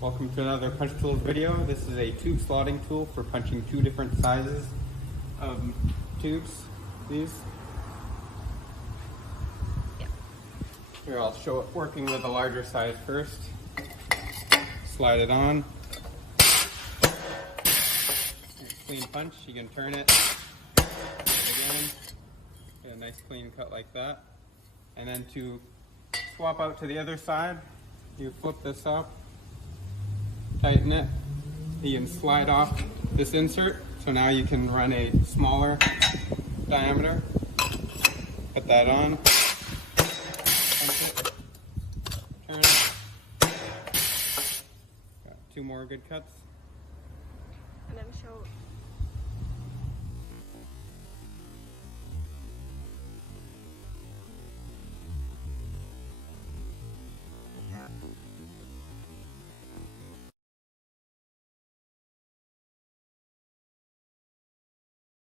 Welcome to another Punch Tools video. This is a tube slotting tool for punching two different sizes of tubes. These. Yeah. Here, I'll show it working with the larger size first. Slide it on. Clean punch. You can turn it. Again. Get a nice clean cut like that. And then to swap out to the other side, you flip this up, tighten it, you can slide off this insert, so now you can run a smaller diameter. Put that on, punch it, turn it. Got two more good cuts. And then show